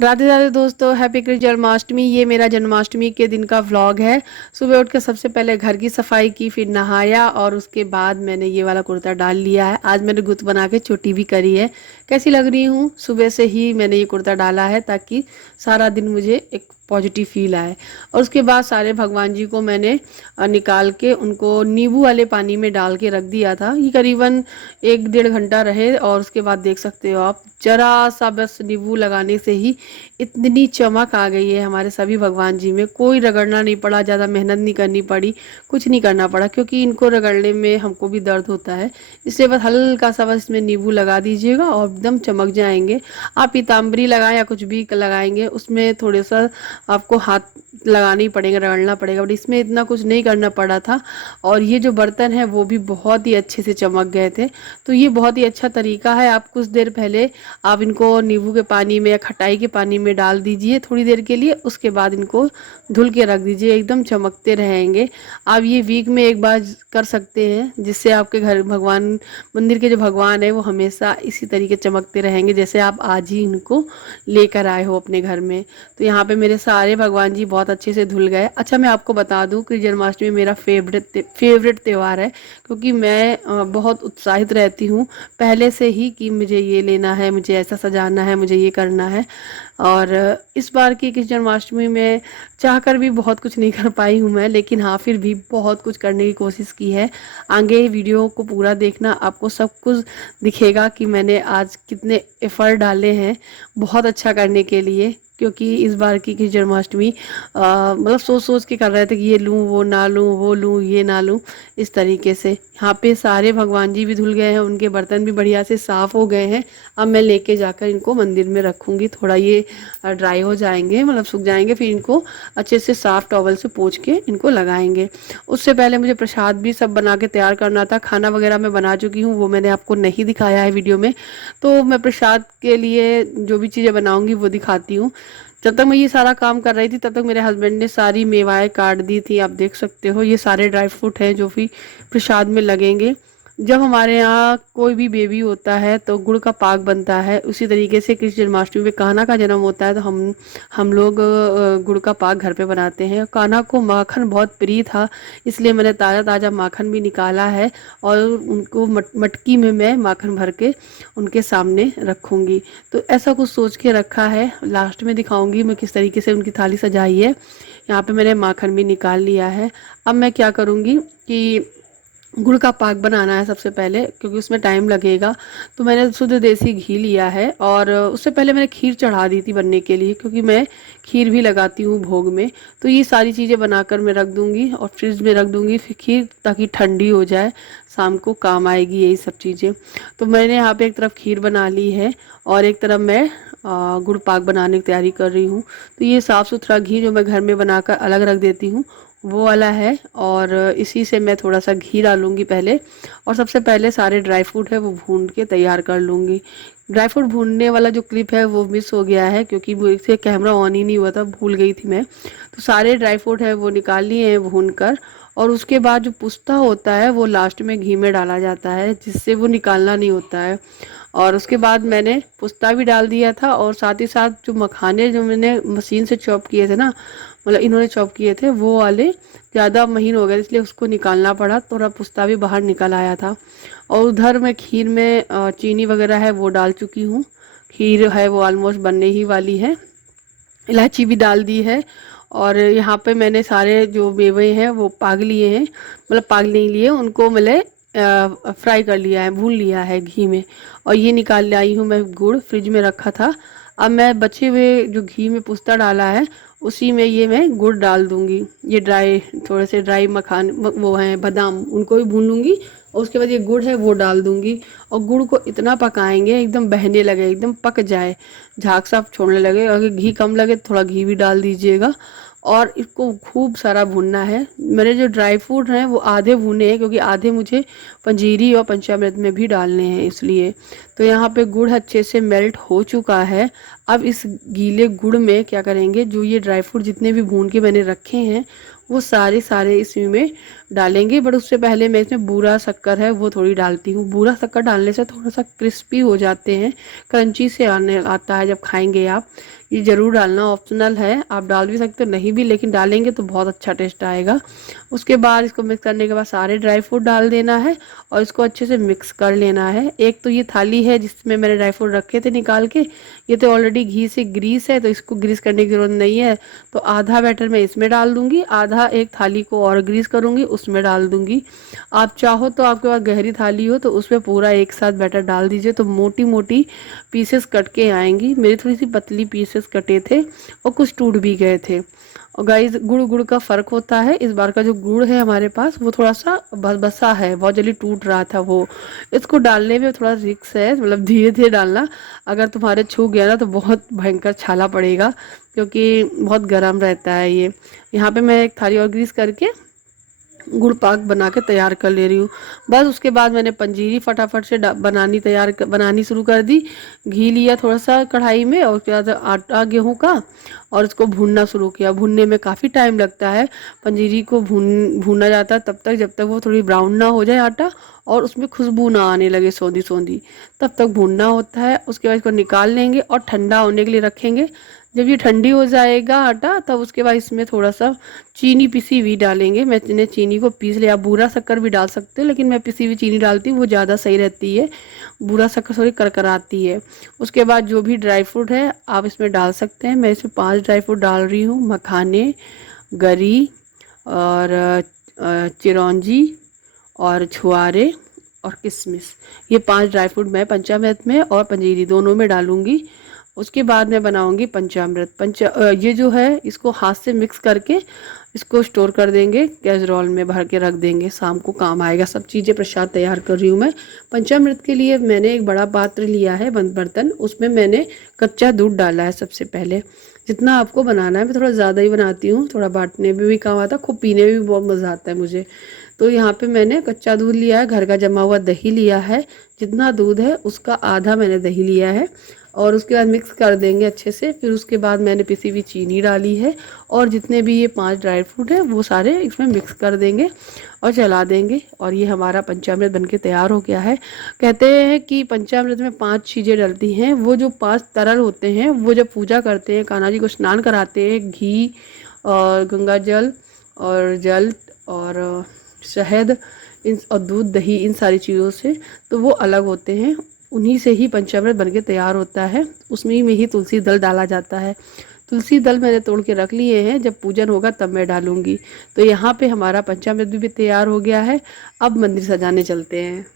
राधे राधे दोस्तों, हैप्पी कृष्ण जन्माष्टमी। ये मेरा जन्माष्टमी के दिन का व्लॉग है। सुबह उठ के सबसे पहले घर की सफाई की, फिर नहाया और उसके बाद मैंने ये वाला कुर्ता डाल लिया है। आज मैंने गुत बना के चोटी भी करी है। कैसी लग रही हूँ? सुबह से ही मैंने ये कुर्ता डाला है ताकि सारा दिन मुझे एक पॉजिटिव फील आए। और उसके बाद सारे भगवान जी को मैंने निकाल के उनको नींबू वाले पानी में डाल के रख दिया था। ये करीबन 1 डेढ़ घंटा रहे और उसके बाद देख सकते हो आप, जरा सा बस नींबू लगाने से ही इतनी चमक आ गई है हमारे सभी भगवान जी में। कोई रगड़ना नहीं पड़ा, ज़्यादा मेहनत नहीं करनी पड़ी, कुछ नहीं करना पड़ा, क्योंकि इनको रगड़ने में हमको भी दर्द होता है। इसलिए बस हल्का सा बस इसमें नींबू लगा दीजिएगा और एकदम चमक जाएंगे। आप पीताम्बरी लगाएं या कुछ भी लगाएंगे, उसमें थोड़ा सा आपको हाथ लगाना ही पड़ेगा, रगड़ना पड़ेगा, बट इसमें इतना कुछ नहीं करना पड़ा था। और ये जो बर्तन है वो भी बहुत ही अच्छे से चमक गए थे। तो ये बहुत ही अच्छा तरीका है। आप कुछ देर पहले आप इनको नींबू के पानी में या खटाई के पानी में डाल दीजिए थोड़ी देर के लिए, उसके बाद इनको धुल के रख दीजिए, एकदम चमकते रहेंगे। आप ये वीक में एक बार कर सकते हैं, जिससे आपके घर भगवान, मंदिर के जो भगवान है वो हमेशा इसी तरीके चमकते रहेंगे जैसे आप आज ही इनको लेकर आए हो अपने घर में। तो यहाँ पे मेरे सारे भगवान जी बहुत अच्छे से धुल गए। अच्छा, मैं आपको बता दूं कि जन्माष्टमी मेरा फेवरेट त्यौहार है, क्योंकि मैं बहुत उत्साहित रहती हूँ पहले से ही कि मुझे ये लेना है, मुझे ऐसा सजाना है, मुझे ये करना है। और इस बार की कृष्ण जन्माष्टमी में चाहकर भी बहुत कुछ नहीं कर पाई हूँ मैं, लेकिन हाँ फिर भी बहुत कुछ करने की कोशिश की है। आगे वीडियो को पूरा देखना, आपको सब कुछ दिखेगा कि मैंने आज कितने एफर्ट डाले हैं बहुत अच्छा करने के लिए। क्योंकि इस बार की कृष्ण जन्माष्टमी मतलब सोच सोच के कर रहे थे कि ये लूँ वो ना लूँ, वो लूँ ये ना लूँ, इस तरीके से। यहाँ पे सारे भगवान जी भी धुल गए हैं, उनके बर्तन भी बढ़िया से साफ़ हो गए हैं। अब मैं लेके जाकर इनको मंदिर में रखूँगी, थोड़ा ये ड्राई हो जाएंगे, मतलब सूख जाएंगे, फिर इनको अच्छे से साफ़ टॉवल से पोंछ के इनको लगाएंगे। उससे पहले मुझे प्रसाद भी सब बना के तैयार करना था। खाना वगैरह मैं बना चुकी हूँ, वो मैंने आपको नहीं दिखाया है वीडियो में। तो मैं प्रसाद के लिए जो भी चीज़ें बनाऊँगी वो दिखाती हूँ। जब तक मैं ये सारा काम कर रही थी तब तक मेरे हस्बैंड ने सारी मेवाएं काट दी थी। आप देख सकते हो ये सारे ड्राई फ्रूट हैं जो भी प्रसाद में लगेंगे। जब हमारे यहाँ कोई भी बेबी होता है तो गुड़ का पाक बनता है। उसी तरीके से कृष्ण जन्माष्टमी में कान्हा का जन्म होता है तो हम लोग गुड़ का पाक घर पे बनाते हैं। कान्हा को माखन बहुत प्रिय था, इसलिए मैंने ताज़ा ताज़ा माखन भी निकाला है और उनको मटकी में मैं माखन भर के उनके सामने रखूँगी। तो ऐसा कुछ सोच के रखा है, लास्ट में दिखाऊंगी मैं किस तरीके से उनकी थाली सजाई है। यहाँ पे मैंने माखन भी निकाल लिया है। अब मैं क्या करूँगी कि गुड़ का पाक बनाना है सबसे पहले, क्योंकि उसमें टाइम लगेगा। तो मैंने शुद्ध देसी घी लिया है और उससे पहले मैंने खीर चढ़ा दी थी बनने के लिए, क्योंकि मैं खीर भी लगाती हूँ भोग में। तो ये सारी चीज़ें बनाकर मैं रख दूँगी और फ्रिज में रख दूँगी फिर खीर, ताकि ठंडी हो जाए, शाम को काम आएगी यही सब चीज़ें। तो मैंने यहाँ पे एक तरफ खीर बना ली है और एक तरफ मैं गुड़ पाक बनाने की तैयारी कर रही हूँ। तो ये साफ़ सुथरा घी जो मैं घर में बनाकर अलग रख देती हूँ वो वाला है, और इसी से मैं थोड़ा सा घी डालूंगी पहले। और सबसे पहले सारे ड्राई फ्रूट है वो भून के तैयार कर लूँगी। ड्राई फ्रूट भूनने वाला जो क्लिप है वो मिस हो गया है, क्योंकि वो इससे कैमरा ऑन ही नहीं हुआ था, भूल गई थी मैं। तो सारे ड्राई फ्रूट है वो निकाल लिए हैं भून कर। और उसके बाद जो पुस्ता होता है वो लास्ट में घी में डाला जाता है, जिससे वो निकालना नहीं होता है। और उसके बाद मैंने पुस्ता भी डाल दिया था, और साथ ही साथ जो मखाने जो मैंने मशीन से चॉप किए थे ना, मतलब इन्होंने चॉप किए थे, वो वाले ज़्यादा महीन हो गए इसलिए उसको निकालना पड़ा, थोड़ा पुस्ता भी बाहर निकल आया था। और उधर मैं खीर में चीनी वगैरह है वो डाल चुकी हूँ। खीर है वो ऑलमोस्ट बनने ही वाली है। इलायची भी डाल दी है। और यहाँ पे मैंने सारे जो मेवे हैं वो पाग लिए हैं, मतलब पाग नहीं लिए, उनको मैंने फ्राई कर लिया है, भून लिया है घी में। और ये निकाल लाई हूँ मैं, गुड़ फ्रिज में रखा था। अब मैं बचे हुए जो घी में पुस्ता डाला है उसी में ये मैं गुड़ डाल दूंगी। ये ड्राई, थोड़े से ड्राई मखान वो हैं बादाम, उनको भी भून लूँगी और उसके बाद ये गुड़ है वो डाल दूंगी। और गुड़ को इतना पकाएंगे एकदम बहने लगे, एकदम पक जाए, झाग साफ छोड़ने लगे। अगर घी कम लगे तो थोड़ा घी भी डाल दीजिएगा। और इसको खूब सारा भूनना है। मेरे जो ड्राई फ्रूट हैं वो आधे भुने हैं, क्योंकि आधे मुझे पंजीरी और पंचामृत में भी डालने हैं इसलिए। तो यहाँ पे गुड़ अच्छे से मेल्ट हो चुका है। अब इस गीले गुड़ में क्या करेंगे, जो ये ड्राई फ्रूट जितने भी भून के मैंने रखे हैं वो सारे सारे इसमें डालेंगे। बट उससे पहले मैं इसमें बूरा शक्कर है वो थोड़ी डालती हूँ। बूरा शक्कर डालने से थोड़ा सा क्रिस्पी हो जाते हैं, क्रंची से आने आता है जब खाएंगे आप। ये ज़रूर डालना, ऑप्शनल है, आप डाल भी सकते हो नहीं भी, लेकिन डालेंगे तो बहुत अच्छा टेस्ट आएगा। उसके बाद इसको मिक्स करने के बाद सारे ड्राई फ्रूट डाल देना है और इसको अच्छे से मिक्स कर लेना है। एक तो ये थाली है जिसमें मैंने ड्राई फ्रूट रखे थे निकाल के, ये तो ऑलरेडी घी से ग्रीस है तो इसको ग्रीस करने की ज़रूरत नहीं है। तो आधा बैटर मैं इसमें डाल दूंगी, आधा एक थाली को और ग्रीस करूंगी उसमें डाल दूंगी। आप चाहो तो आपके पास गहरी थाली हो तो उसमें पूरा एक साथ बैटर डाल दीजिए, तो मोटी मोटी पीसेस कट के आएंगी। मेरी थोड़ी सी पतली पीसेस कटे थे और कुछ टूट भी गए थे। और गाइस गुड़ गुड़ का फ़र्क होता है, इस बार का जो गुड़ है हमारे पास वो थोड़ा सा बसा है, बहुत जल्दी टूट रहा था वो। इसको डालने में थोड़ा रिक्स है, मतलब धीरे धीरे डालना, अगर तुम्हारे छू गया ना तो बहुत भयंकर छाला पड़ेगा, क्योंकि बहुत गर्म रहता है ये। यहाँ पे मैं एक थाली और ग्रीस करके गुड़ पाक बना के तैयार कर ले रही हूँ। बस उसके बाद मैंने पंजीरी फटाफट से बनानी शुरू कर दी। घी लिया थोड़ा सा कढ़ाई में और उसके बाद आटा गेहूं का, और उसको भूनना शुरू किया। भूनने में काफ़ी टाइम लगता है, पंजीरी को भूना जाता है तब तक जब तक वो थोड़ी ब्राउन ना हो जाए आटा और उसमें खुशबू ना आने लगे सौंधी सौंधी, तब तक भूनना होता है। उसके बाद इसको निकाल लेंगे और ठंडा होने के लिए रखेंगे। जब ये ठंडी हो जाएगा आटा, तब उसके बाद इसमें थोड़ा सा चीनी पिसी हुई डालेंगे। मैंने चीनी को पीस लिया, आप बूरा शक्कर भी डाल सकते हो लेकिन मैं पिसी हुई चीनी डालती हूँ, वो ज़्यादा सही रहती है। बूरा शक्कर थोड़ी करकराती है। उसके बाद जो भी ड्राई फ्रूट है आप इसमें डाल सकते हैं। मैं इसमें 5 ड्राई फ्रूट डाल रही हूँ, मखाने, गरी और चिरौंजी और छुआरे और किशमिश। ये 5 ड्राई फ्रूट मैं पंचामृत में और पंजीरी दोनों में डालूंगी। उसके बाद मैं बनाऊंगी पंचामृत। ये जो है इसको हाथ से मिक्स करके इसको स्टोर कर देंगे, कैसरोल में भर के रख देंगे, शाम को काम आएगा। सब चीज़ें प्रसाद तैयार कर रही हूँ मैं। पंचामृत के लिए मैंने एक बड़ा पात्र लिया है, बंद बर्तन, उसमें मैंने कच्चा दूध डाला है सबसे पहले। जितना आपको बनाना है, मैं थोड़ा ज़्यादा ही बनाती हूँ, थोड़ा बांटने में भी काम आता है, खूब पीने में भी बहुत मज़ा आता है मुझे। तो यहाँ पे मैंने कच्चा दूध लिया है, घर का जमा हुआ दही लिया है, जितना दूध है उसका आधा मैंने दही लिया है। और उसके बाद मिक्स कर देंगे अच्छे से। फिर उसके बाद मैंने पिसी हुई चीनी डाली है और जितने भी ये 5 ड्राई फ्रूट है वो सारे इसमें मिक्स कर देंगे और चला देंगे, और ये हमारा पंचामृत बनके तैयार हो गया है। कहते हैं कि पंचामृत में 5 चीज़ें डलती हैं, वो जो 5 तरल होते हैं वो जब पूजा करते हैं, कान्हा जी को स्नान कराते हैं, घी और गंगा जल और जल और शहद इन और दूध दही, इन सारी चीज़ों से, तो वो अलग होते हैं। उन्हीं से ही पंचामृत बनके तैयार होता है। उसमें में ही तुलसी दल डाला जाता है। तुलसी दल मैंने तोड़ के रख लिए हैं, जब पूजन होगा तब मैं डालूंगी। तो यहाँ पे हमारा पंचामृत भी तैयार हो गया है। अब मंदिर सजाने चलते हैं।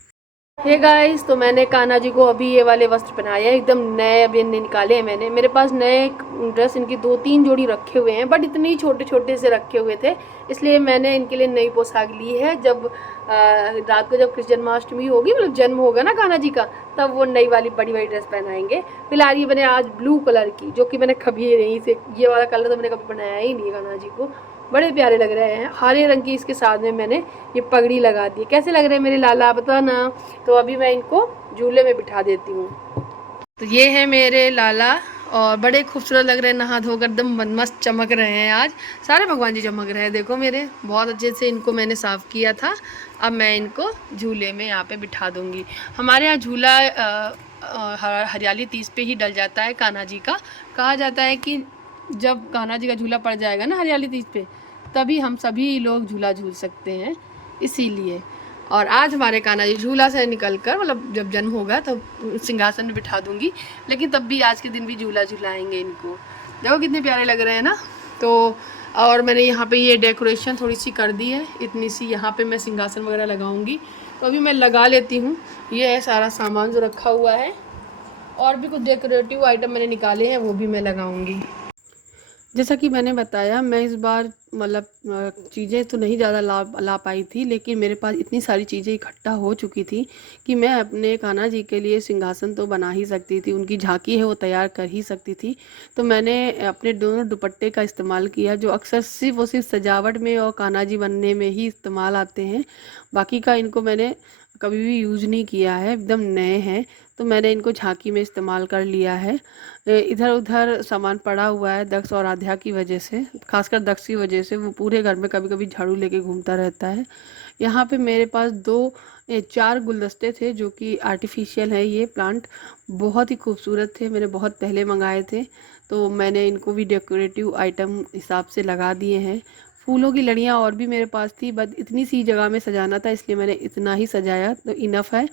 हे गाइस, तो मैंने कान्हा जी को अभी ये वाले वस्त्र पहनाए हैं, एकदम नए अभी निकाले हैं मैंने। मेरे पास नए ड्रेस इनकी 2-3 जोड़ी रखे हुए हैं, बट इतने ही छोटे छोटे से रखे हुए थे, इसलिए मैंने इनके लिए नई पोशाक ली है। जब रात को जब कृष्ण जन्माष्टमी होगी, मतलब जन्म होगा ना कान्हा जी का, तब वो नई वाली बड़ी बड़ी ड्रेस पहनाएंगे। फिलहाल ये मैंने आज ब्लू कलर की, जो कि मैंने कभी नहीं से, ये वाला कलर तो मैंने कभी बनाया ही नहीं कान्हा जी को, बड़े प्यारे लग रहे हैं। हरे रंग की इसके साथ में मैंने ये पगड़ी लगा दी। कैसे लग रहे हैं मेरे लाला, बताना। तो अभी मैं इनको झूले में बिठा देती हूँ। तो ये है मेरे लाला और बड़े खूबसूरत लग रहे हैं, नहा धोकर एकदम मस्त चमक रहे हैं। आज सारे भगवान जी चमक रहे हैं, देखो मेरे, बहुत अच्छे से इनको मैंने साफ़ किया था। अब मैं इनको झूले में यहाँ पे बिठा दूँगी। हमारे यहाँ झूला हरियाली तीज पे ही डल जाता है कान्हा जी का। कहा जाता है कि जब कान्हा जी का झूला पड़ जाएगा ना हरियाली तीज पे, तभी हम सभी लोग झूला झूल सकते हैं, इसीलिए। और आज हमारे कान्हा जी झूला से निकल कर, मतलब जब जन्म होगा तब सिंहासन में बिठा दूंगी, लेकिन तब भी आज के दिन भी झूला झूलाएंगे इनको। देखो कितने प्यारे लग रहे हैं ना। तो और मैंने यहाँ पे ये डेकोरेशन थोड़ी सी कर दी है, इतनी सी, यहाँ पे मैं सिंहासन वगैरह लगाऊंगी। तो अभी मैं लगा लेती हूँ। ये है सारा सामान जो रखा हुआ है, और भी कुछ डेकोरेटिव आइटम मैंने निकाले हैं, वो भी मैं लगाऊंगी। जैसा कि मैंने बताया, मैं इस बार मतलब चीज़ें तो नहीं ज़्यादा ला पाई थी, लेकिन मेरे पास इतनी सारी चीज़ें इकट्ठा हो चुकी थी कि मैं अपने कान्हा जी के लिए सिंहासन तो बना ही सकती थी, उनकी झांकी है वो तैयार कर ही सकती थी। तो मैंने अपने दोनों दुपट्टे का इस्तेमाल किया, जो अक्सर सिर्फ और सिर्फ सजावट में और कान्हा जी बनने में ही इस्तेमाल आते हैं। बाकी का इनको मैंने कभी भी यूज़ नहीं किया है, एकदम नए हैं। तो मैंने इनको झांकी में इस्तेमाल कर लिया है। इधर उधर सामान पड़ा हुआ है दक्ष और आध्या की वजह से, खासकर दक्ष की वजह से। वो पूरे घर में कभी कभी झाड़ू लेके घूमता रहता है। यहाँ पे मेरे पास चार गुलदस्ते थे जो कि आर्टिफिशियल है। ये प्लांट बहुत ही खूबसूरत थे, मैंने बहुत पहले मंगाए थे, तो मैंने इनको भी डेकोरेटिव आइटम हिसाब से लगा दिए हैं। फूलों की लड़ियाँ और भी मेरे पास थी, बट इतनी सी जगह में सजाना था इसलिए मैंने इतना ही सजाया, तो इनफ है।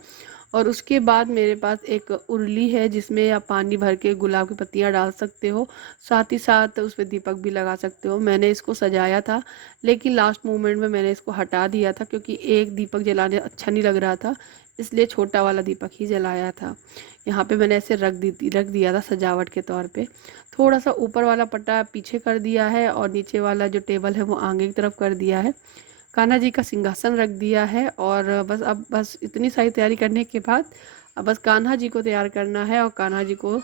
और उसके बाद मेरे पास एक उरली है जिसमें आप पानी भर के गुलाब की पत्तियां डाल सकते हो, साथ ही साथ उस पर दीपक भी लगा सकते हो। मैंने इसको सजाया था लेकिन लास्ट मोमेंट में मैंने इसको हटा दिया था क्योंकि एक दीपक जलाने अच्छा नहीं लग रहा था, इसलिए छोटा वाला दीपक ही जलाया था। यहाँ पे मैंने ऐसे रख दिया था सजावट के तौर पे। थोड़ा सा ऊपर वाला पट्टा पीछे कर दिया है और नीचे वाला जो टेबल है वो आगे की तरफ कर दिया है। कान्हा जी का सिंहासन रख दिया है और बस इतनी सारी तैयारी करने के बाद अब बस कान्हा जी को तैयार करना है और कान्हा जी को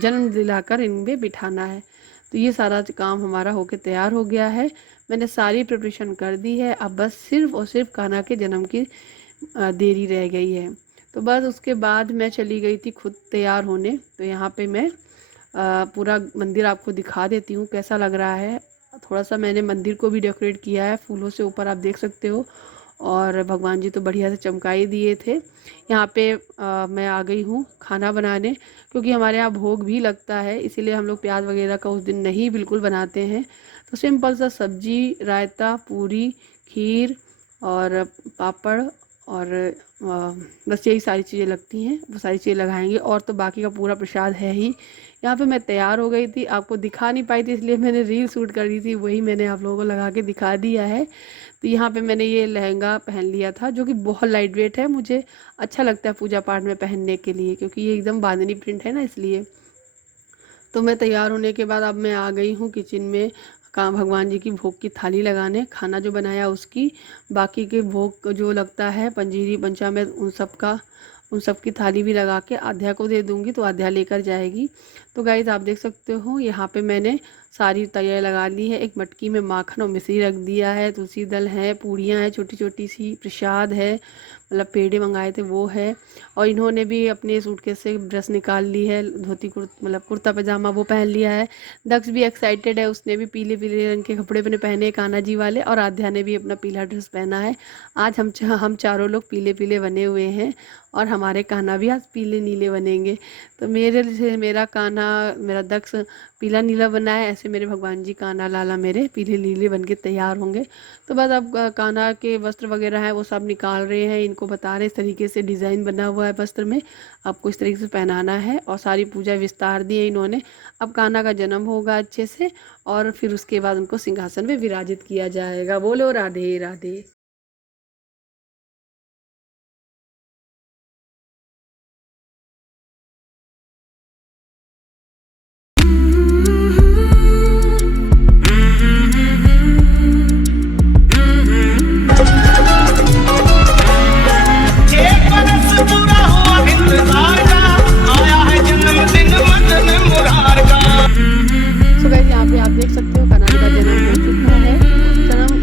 जन्म दिलाकर इनमें बिठाना है। तो ये सारा काम हमारा होके तैयार हो गया है। मैंने सारी प्रिपरेशन कर दी है, अब बस सिर्फ और सिर्फ कान्हा के जन्म की देरी रह गई है। तो बस उसके बाद मैं चली गई थी खुद तैयार होने। तो यहाँ पे मैं पूरा मंदिर आपको दिखा देती हूँ कैसा लग रहा है। थोड़ा सा मैंने मंदिर को भी डेकोरेट किया है फूलों से, ऊपर आप देख सकते हो, और भगवान जी तो बढ़िया से चमकाई दिए थे। यहाँ पे मैं आ गई हूँ खाना बनाने, क्योंकि हमारे यहाँ भोग भी लगता है, इसीलिए हम लोग प्याज वगैरह का उस दिन नहीं बिल्कुल बनाते हैं। तो सिंपल सा सब्जी, रायता, पूरी, खीर और पापड़ और बस यही सारी चीज़ें लगती हैं, वो सारी चीज़ें लगाएंगे। और तो बाकी का पूरा प्रसाद है ही। यहाँ पे मैं तैयार हो गई थी, आपको दिखा नहीं पाई थी इसलिए मैंने रील शूट कर दी थी, वही मैंने आप लोगों को लगा के दिखा दिया है। तो यहाँ पे मैंने ये लहंगा पहन लिया था जो कि बहुत लाइट वेट है, मुझे अच्छा लगता है पूजा पाठ में पहनने के लिए, क्योंकि ये एकदम बांधनी प्रिंट है ना, इसलिए। तो मैं तैयार होने के बाद अब मैं आ गई हूँ किचन में भगवान जी की भोग की थाली लगाने, खाना जो बनाया उसकी, बाकी के भोग जो लगता है पंजीरी पंचामृत उन सब की थाली भी लगा के आध्या को दे दूंगी, तो आध्या लेकर जाएगी। तो गाइज आप देख सकते हो यहाँ पे मैंने सारी तैयारी लगा ली है। एक मटकी में माखन और मिश्री रख दिया है, तुलसी दल है, पूड़ियाँ हैं छोटी छोटी सी, प्रसाद है, मतलब पेड़े मंगाए थे वो है। और इन्होंने भी अपने सूटकेस से ड्रेस निकाल ली है, धोती मतलब कुर्ता पजामा वो पहन लिया है। दक्ष भी एक्साइटेड है, उसने भी पीले पीले रंग के कपड़े अपने पहने कान्हा जी वाले, और आध्या ने भी अपना पीला ड्रेस पहना है। आज हम चारों लोग पीले पीले बने हुए हैं और हमारे कान्हा भी आज पीले नीले बनेंगे। तो मेरा कान्हा, मेरा दक्ष पीला नीला बना है, ऐसे मेरे भगवान जी कान्हा लाला मेरे पीले नीले बन के तैयार होंगे। तो बस अब कान्हा के वस्त्र वगैरह हैं वो सब निकाल रहे हैं, इनको बता रहे इस तरीके से डिज़ाइन बना हुआ है वस्त्र में, आपको इस तरीके से पहनाना है। और सारी पूजा विस्तार दी है इन्होंने। अब कान्हा का जन्म होगा अच्छे से और फिर उसके बाद उनको सिंहासन में विराजित किया जाएगा। बोलो राधे राधे। सो गाइस यहाँ पे आप देख सकते हो कान्हा जी का जन्म हो चुका है।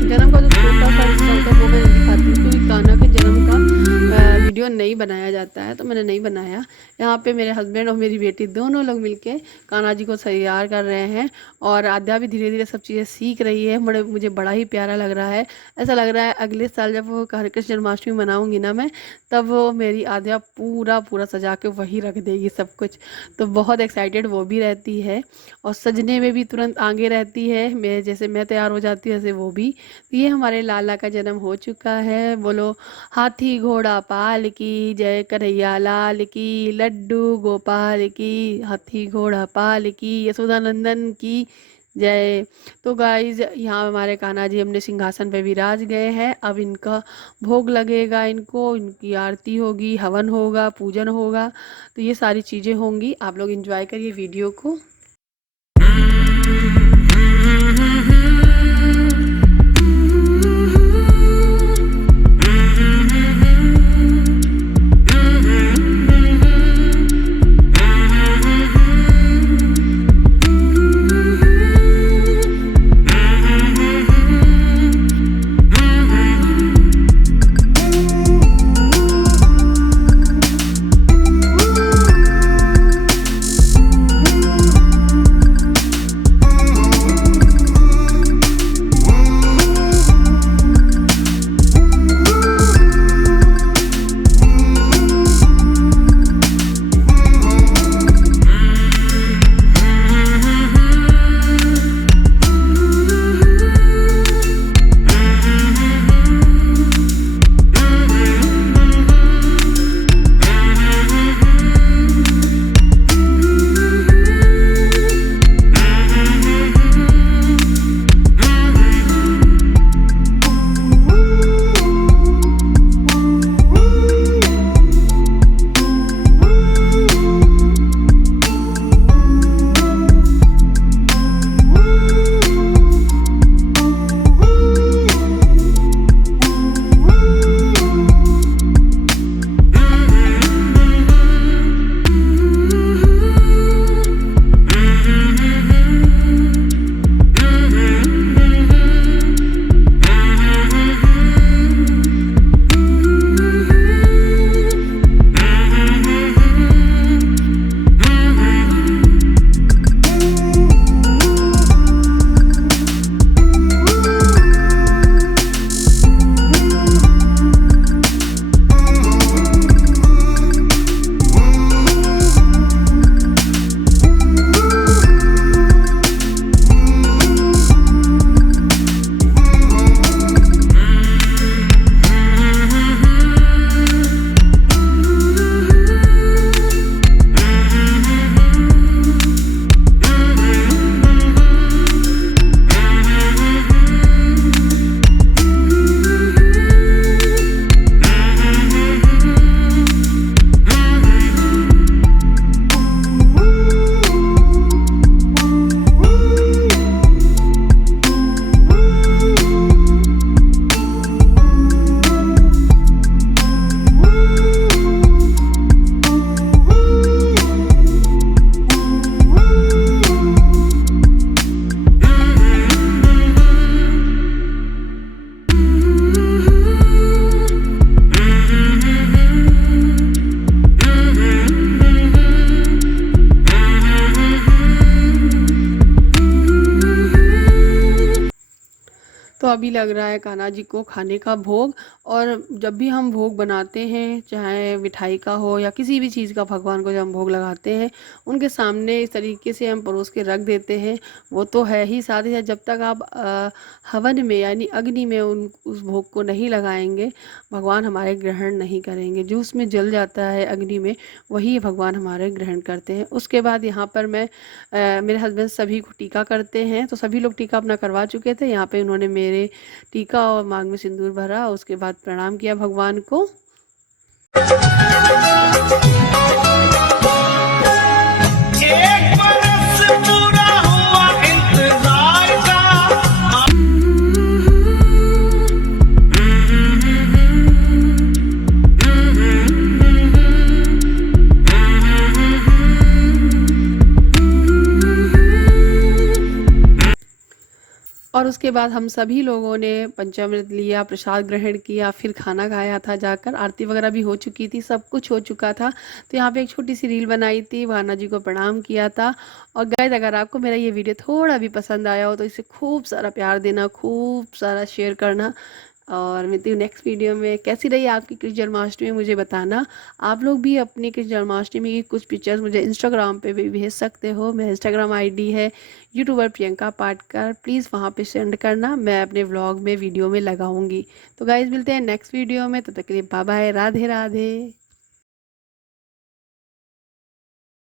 जन्म का जो छोटा सा हिस्सा होता है वो मैं दिखाती हूँ, क्योंकि कान्हा के जन्म का वीडियो नहीं बनाया जाता है तो मैंने नहीं बनाया। यहाँ पे मेरे हस्बैंड और मेरी बेटी दोनों लोग मिलके कान्हा जी को तैयार कर रहे हैं, और आद्या भी धीरे धीरे सब चीज़ें सीख रही है। मुझे बड़ा ही प्यारा लग रहा है। ऐसा लग रहा है अगले साल जब वो हरे कृष्ण जन्माष्टमी मनाऊंगी ना मैं, तब वो मेरी आद्या पूरा पूरा सजा के वही रख देगी सब कुछ। तो बहुत एक्साइटेड वो भी रहती है और सजने में भी तुरंत आगे रहती है। मैं जैसे मैं तैयार हो जाती हूँ ऐसे वो भी। तो ये हमारे लाला का जन्म हो चुका है। बोलो हाथी घोड़ा पाल की जय, कन्हैया लाल की, लड्डू गोपाल की, हाथी घोड़ा पाल की, यशोदा नंदन की जय। तो गाइज यहाँ हमारे कान्हा जी अपने सिंहासन पे विराज गए हैं। अब इनका भोग लगेगा, इनकी आरती होगी, हवन होगा, पूजन होगा, तो ये सारी चीज़ें होंगी। आप लोग एंजॉय करिए वीडियो को। लग रहा है कान्हा जी को खाने का भोग। और जब भी हम भोग बनाते हैं, चाहे मिठाई का हो या किसी भी चीज़ का, भगवान को जब हम भोग लगाते हैं उनके सामने इस तरीके से हम परोस के रख देते हैं, वो तो है ही। साथ ही साथ जब तक आप हवन में यानी अग्नि में उस भोग को नहीं लगाएंगे, भगवान हमारे ग्रहण नहीं करेंगे। जो उसमें जल जाता है अग्नि में, वही भगवान हमारे ग्रहण करते हैं। उसके बाद यहाँ पर मेरे हस्बैंड सभी को टीका करते हैं, तो सभी लोग टीका अपना करवा चुके थे। यहाँ पे उन्होंने मेरे टीका और मांग में सिंदूर भरा, उसके बाद प्रणाम किया भगवान को। एक बरस पूरा हुआ इंतजार का। और उसके बाद हम सभी लोगों ने पंचामृत लिया, प्रसाद ग्रहण किया, फिर खाना खाया था जाकर। आरती वगैरह भी हो चुकी थी, सब कुछ हो चुका था। तो यहाँ पे एक छोटी सी रील बनाई थी, भावना जी को प्रणाम किया था। और गाइस, अगर आपको मेरा ये वीडियो थोड़ा भी पसंद आया हो तो इसे खूब सारा प्यार देना, खूब सारा शेयर करना। और मिलती हूँ नेक्स्ट वीडियो में। कैसी रही आपकी कृष्ण जन्माष्टमी मुझे बताना। आप लोग भी अपनी कृष्ण जन्माष्टमी की कुछ पिक्चर्स मुझे इंस्टाग्राम पे भी भेज सकते हो। मेरा इंस्टाग्राम आईडी है यूट्यूबर प्रियंका पाटकर, प्लीज़ वहाँ पे सेंड करना, मैं अपने व्लॉग में वीडियो में लगाऊंगी। तो गाइज मिलते हैं नेक्स्ट वीडियो में, तब तक के लिए बाय बाय, राधे राधे।